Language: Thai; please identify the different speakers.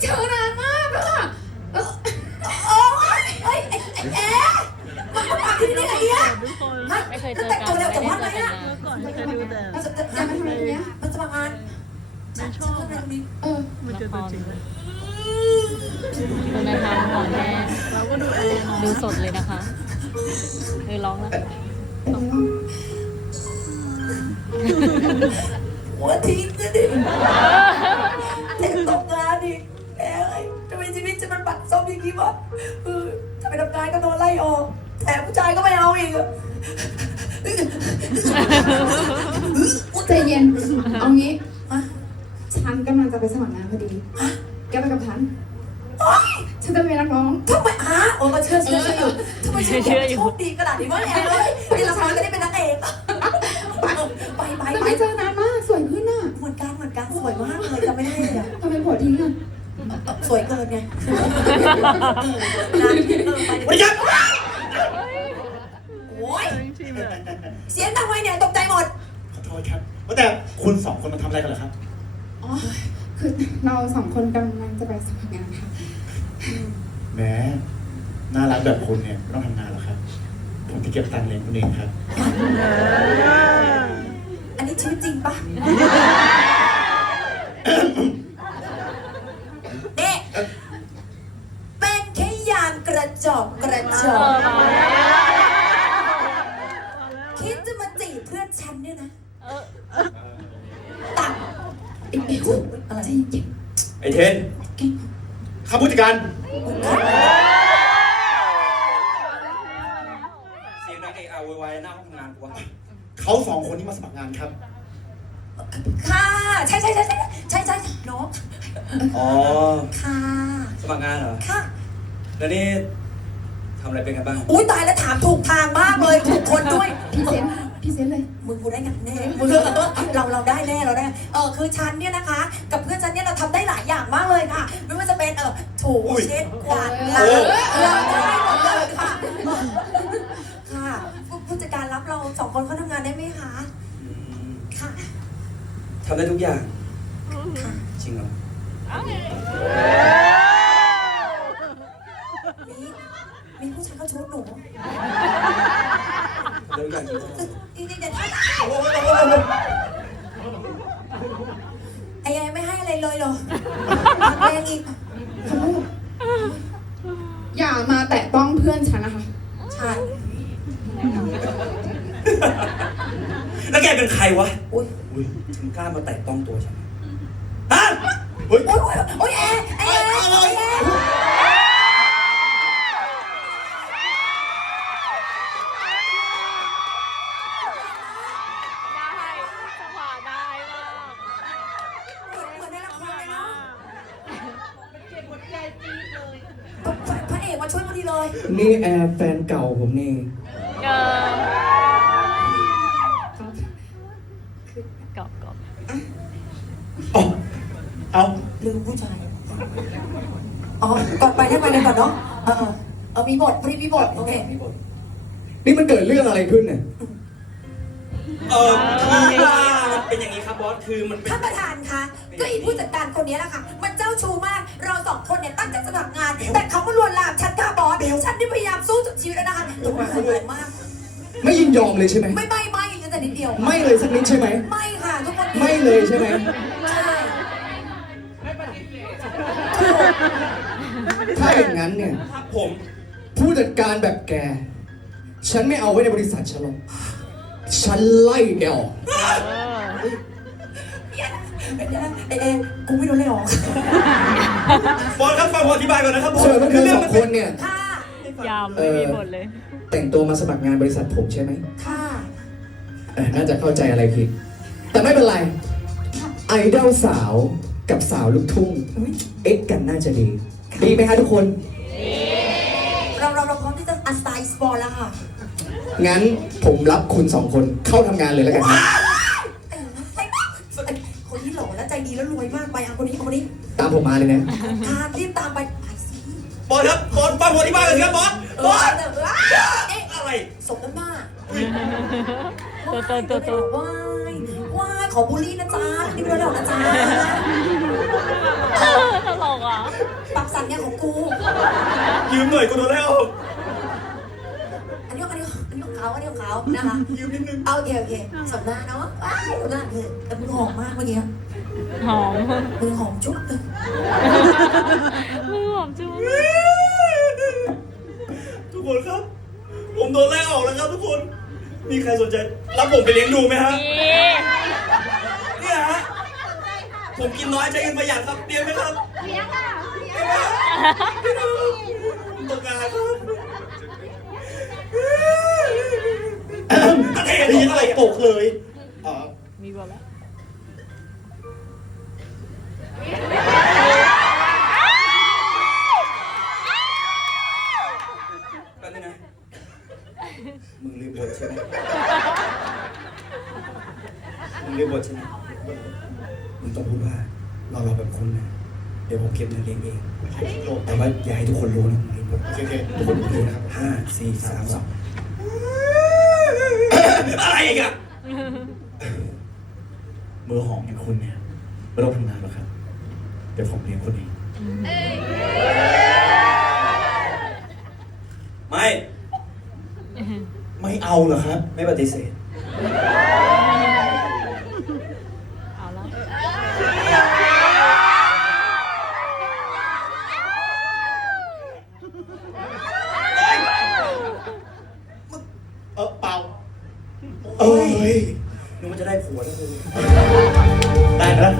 Speaker 1: เจอนานมากอะเออ
Speaker 2: โอ้ยเฮ้ยไอ้ไอ้แอร์มันมาปากที่นี่ได้ไงเนี่ย
Speaker 3: ทุกคน
Speaker 4: ไม่เคยเจอกัน
Speaker 2: แต่ตัวเร็วแต่ว่าไร
Speaker 4: ไม่ได้
Speaker 2: อะ
Speaker 4: เจอกันนาน
Speaker 3: ก่อนไม่เคยดูแต่
Speaker 2: มันจะจะ
Speaker 1: จะมาทำอะไรเนี้ย
Speaker 2: มันจะมางาน
Speaker 3: ไม่ชอบ
Speaker 2: ฉันนี้
Speaker 1: เออ
Speaker 3: มาเจอตัวจริงเลย
Speaker 4: คุณธรรมของแม่
Speaker 3: เราก็ดูแอร์เนาะ
Speaker 4: ดูสดเลยนะคะเออร้องแล้ว
Speaker 2: หัวทิ้งจะดิ จะมันบัดซบอย่างนี้วะเออถ้าไปทำงานก็โดนไล่ออกแถมผู้ชายก็ไม่เอาอีกอะ
Speaker 1: ใจเย็น เอางี้อะฉันกำลังจะไปสมัครงานพอดี แกไปกับฉัน
Speaker 2: โอ๊ย
Speaker 1: ฉันจะไปเป็นนักร้อง
Speaker 2: ทำไมฮะโอ้ก็เชื่อเชื่อเชื่ออยู่ทำไมชีวิต
Speaker 4: เชื่ออยู่
Speaker 2: โชคดีขนาดนี้วะแอร์เอ้ยเป็นละครก็ได้เป็นนางเอกไปไป
Speaker 1: จะ
Speaker 2: ไป
Speaker 1: ไม่เจอนานมาก สวยขึ้นน่ะ
Speaker 2: เหมือนกันเหมือนกันสวยมากเลยจำไม่ได้เลยอะ
Speaker 1: ทำไมผัวทิ้งอะ
Speaker 2: สวยเกินไงนะเออไปดิโอ้ย
Speaker 3: เสี
Speaker 2: ยงดังไวเนี่ยตกใจหมด
Speaker 5: ขอโทษครับว่าแต่คุณสองคนมาทำอะไรกันเหรอครับ
Speaker 1: อ๋อ คือเราสองคนกำลังจะไปสมัครงานค่ะ
Speaker 5: แหมน่ารักแบบคุณเนี่ยไม่ต้องทำงานหรอกครับ ผมจะเก็บตังค์เลี้ยงคุณเองครับ
Speaker 2: อันนี้ชีวิตจริงปะเด็กเป็นแค่ยางกระจอก กระจอกคิดจะมาจีบเพื่อนฉันเนี่ยนะ
Speaker 4: เออ
Speaker 2: ตัง
Speaker 1: ไอ้เบล
Speaker 2: อะไร
Speaker 1: ใจเย็น
Speaker 5: ไอเทนข้าผู้จัดการ
Speaker 6: เสียงดังเอะอะโวยวายหน้าห้องทำงานกูวะ
Speaker 5: เขาสองคนที่มาสมัครงานครับ
Speaker 2: ค่ะ ใช่ใช่ใช่ใช่ใช่ใช่เนาะ
Speaker 6: อ๋อ
Speaker 2: ค่ะ
Speaker 6: สมัครงานเหรอ
Speaker 2: ค่ะ
Speaker 6: แล้วนี่ทำอะไรเป็นกันบ้าง
Speaker 2: อุ้ยตายแล้วถามถูกทางมากเลยถูกคนด้วย
Speaker 1: พี่เซนพี่เซนเลย
Speaker 2: มึงกูได้งานแน่มึงเราเราได้แน่เราได้เออคือฉันเนี่ยนะคะ กับเพื่อนฉันเนี่ยเราทำได้หลายอย่างมากเลยค่ะ ไม่ว่าจะเป็นเออถู
Speaker 5: อุ้ย
Speaker 2: เช็ดกวาดล้าง
Speaker 5: โอ้
Speaker 2: เราได้หมดเลยค่ะค่ะผู้ผู้จัดการรับเราสองคนเขาทำงานได้ไหมคะ
Speaker 6: อืม
Speaker 2: ค่ะ
Speaker 6: ทำได้ทุกอย่าง
Speaker 2: ค่ะ
Speaker 6: จริงเหรอ
Speaker 2: มีมีผู้ชายเขาชุดหนู
Speaker 6: ได้ทุกอย่างจริงๆ
Speaker 2: อีเด็กไอ้ยังไม่ให้อะไรเลยเหรอ แรงอีก
Speaker 1: อย่ามาแตะต้องเพื่อนฉันนะคะ
Speaker 2: ใช่
Speaker 6: แล้วแกเป็นใครวะ
Speaker 2: อุ้ย
Speaker 5: อุ้ย
Speaker 6: ถึงกล้ามาแตะต้องตัวฉัน ฮะ
Speaker 5: เฮ้ย
Speaker 2: โอ้ยโอ้ย เลย
Speaker 7: นี่แอร์แฟนเก่าผมนี่
Speaker 4: เออเกาะเกาะ
Speaker 5: อ๋อเอา
Speaker 2: ลืมผู้ชาย อ๋อ ก่อนไปได้ไปเลยก่อนเนาะ เออเออมีบทพอดีมีบท โอเค
Speaker 7: นี่มันเกิดเรื่องอะไรขึ้นเนี่ย
Speaker 6: เออคือว่ามัน เป็นอย่างนี้ครับบอสคือมันเป็น
Speaker 2: ท่านประธานคะก็อีผู้จัดการคนนี้แหละค่ะ มันเจ้าชู้มาก เราสองคนเนี่ยตั้งใจสมัครงาน แต่เขามาลวนลามฉันค่ะบอส ฉันนี่พยายามสู้สุดชีวิตแล้วนะคะแต่ว่าเหนื่อยมาก
Speaker 7: ไม่ยินยอมเลยใช่ไหม
Speaker 2: ไม่ไม่ไม่เลยแต่นิดเดียว
Speaker 7: ไม่เลยสักนิดใช่ไหม
Speaker 2: ไม่ค่ะทุกคน
Speaker 7: ไม่เลยใช่ไหม
Speaker 2: ใช่
Speaker 7: ถ้าอย่างนั้นเนี่ย
Speaker 6: ครับผม
Speaker 7: ผู้จัดการแบบแก ฉันไม่เอาไว้ในบริษัทฉันหรอก ฉันไล่แกออก
Speaker 2: เดี๋ยวนะเอเอกูไม่โดนเลยหรอก
Speaker 6: บอสครับฟังผมอธิบายก่อนนะครับบอส
Speaker 7: ส่วนพวกเธอ
Speaker 6: เรื่
Speaker 7: สอง
Speaker 6: มัน
Speaker 7: ค
Speaker 6: เป็น
Speaker 7: นเนี่ย
Speaker 2: ค่ะ
Speaker 4: ยามไม่มีบทเลย
Speaker 7: แต่งตัวมาสมัครงานบริษัทผมใช่ไหม
Speaker 2: ค่ะ
Speaker 7: เอ่อน่าจะเข้าใจอะไรผิด แต่ไม่เป็นไร ไอดอลสาวกับสาวลูกทุ่ง เอ็กกันน่าจะดี ดีไหมฮะทุกคน
Speaker 2: เงั้
Speaker 7: นผมรับคุณสองคนเข้าทำงานเลยแล้วกันครับ
Speaker 2: ไอ้ไอ้ไอ้คนที่หล่อและใจดีแล้วรวยมากไปเอาคนนี้เอาคนนี้
Speaker 7: ตามผมมาเลยนะ
Speaker 2: พารีบตามไปไปสิ
Speaker 6: บอสครับบอสฟังผมอธิบายก่อนสิครับบอส
Speaker 2: เอบ
Speaker 6: อ
Speaker 2: อ
Speaker 6: ส
Speaker 2: แต่ว่าเอ๊ะ
Speaker 6: อะไร
Speaker 2: สมน้ำหน้า
Speaker 4: ตัวตัวตัวตัว
Speaker 2: ว้ายว้ายขอเขาบูลลี่นะจ๊ะนี่ไม่ได้หรอกนะจ๊ะ
Speaker 4: ตลกอะ
Speaker 2: ปักสันเนี่ยของกู
Speaker 6: ยืมหน่อยกูโดนไล่ออก
Speaker 2: อันนี้อันนี้อันนี้ของ เขาอันนี้ของเขานะคะ
Speaker 6: ยืมนิดนึง
Speaker 2: เอาโอเคโอเคสมหน้าเนาะว้ายสมหน้าเออแต่มึงหอมมากเมื่อกี้
Speaker 4: หอม
Speaker 2: มึงหอมชุบเลย
Speaker 4: มือหอมจุ๊บ
Speaker 6: ทุกคนครับ ผมโดนไล่ออกแล้วครับทุกคน มีใครสนใจรับผมไปเลี้ยงดูไหมฮะ
Speaker 4: นี่
Speaker 6: เนี่ยฮะผมกินน้อยใจเงินประหยัดครับเลี้ยงไหมครับ
Speaker 1: เลี้ยงอะ
Speaker 6: ผมต้องการครับตะเท
Speaker 5: ได้ยิน
Speaker 6: อะ
Speaker 5: อะไรไร
Speaker 6: อะ
Speaker 5: ตกเลยอ๋อ
Speaker 4: มีบอลแล้ว
Speaker 6: แป๊บนึงนะ
Speaker 5: มึงรีบบทใช่ไหมมึงรีบบทใช่ไหมมึงต้องพูดว่าเราเราแบบคนนะเดี๋ยวผมเก็บเงินเลี้ยงเอง แต่ว่าอย่าให้ทุกคนรู้นะมึงรีบบทโอเคทุกคนรู้นะครับห้าสี่สามสอง
Speaker 6: อะไรอีกอะ
Speaker 5: มือหอมอย่างคุณเนี่ยไม่ต้องทำงานหรอกครับ เดี๋ยวผมเลี้ยงคนเอง
Speaker 6: ไม่
Speaker 5: ไม่เอาเหรอครับ
Speaker 6: ไม่ปฏิเสธ
Speaker 4: เอาแล้ว
Speaker 5: เออเปล่าเอ้ ย
Speaker 6: นึกว่าจะได้ผัวแล้วเลย
Speaker 5: ได้
Speaker 6: แล้ว